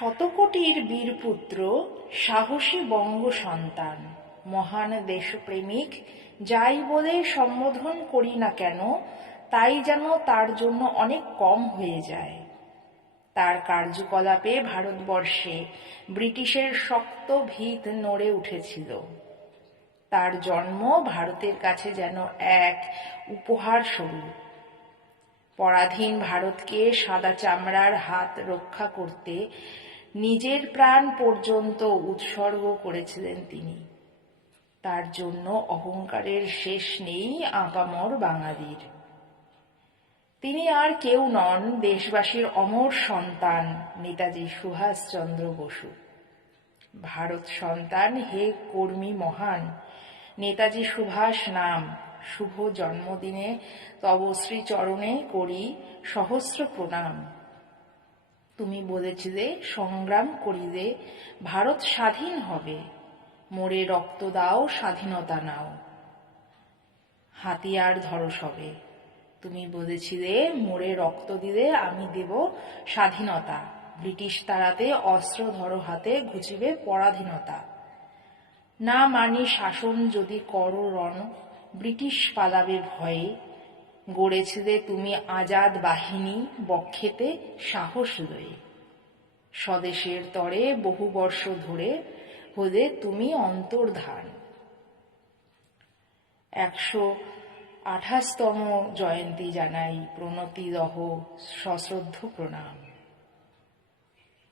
শতকোটির বীরপুত্র, সাহসী বঙ্গ সন্তান, মহান দেশপ্রেমিক, যাই বলে সম্বোধন করি না কেন তাই যেন তার জন্য অনেক কম হয়ে যায়। তার কার্যকলাপে ভারতবর্ষে ব্রিটিশের শক্ত ভিত নড়ে উঠেছিল। তার জন্ম ভারতের কাছে যেন এক উপহার স্বরূপ। পরাধীন ভারতকে সাদা চামড়ার হাত রক্ষা করতে নিজের প্রাণ পর্যন্ত উৎসর্গ করেছিলেন তিনি। তার জন্য অহংকারের শেষ নেই আপামর বাঙালির। তিনি আর কেউ নন, দেশবাসীর অমর সন্তান নেতাজি সুভাষচন্দ্র বসু। ভারত সন্তান হে কর্মী মহান, নেতাজি সুভাষ নাম, শুভ জন্মদিনে তব শ্রীচরণে করি সহস্র প্রণাম। তুমি বলেছিলে সংগ্রাম করিলে ভারত স্বাধীন হবে, মোরে রক্ত দাও স্বাধীনতা নাও, হাতিয়ার ধরো সবে। তুমি বলেছিলে মোরে রক্ত দিলে আমি দেব স্বাধীনতা, ব্রিটিশ তাড়াতে অস্ত্র ধরো হাতে ঘুচিবে পরাধীনতা। না মানি শাসন যদি করো রণ, ব্রিটিশ পালাবে ভয়ে, গড়েছিলে তুমি আজাদ বাহিনী বক্ষেতে সাহস লয়ে। স্বদেশের তরে বহু বর্ষ ধরে হলে তুমি অন্তর্ধান। 128তম জয়ন্তী জানাই প্রণতি দহ সশ্রদ্ধ প্রণাম।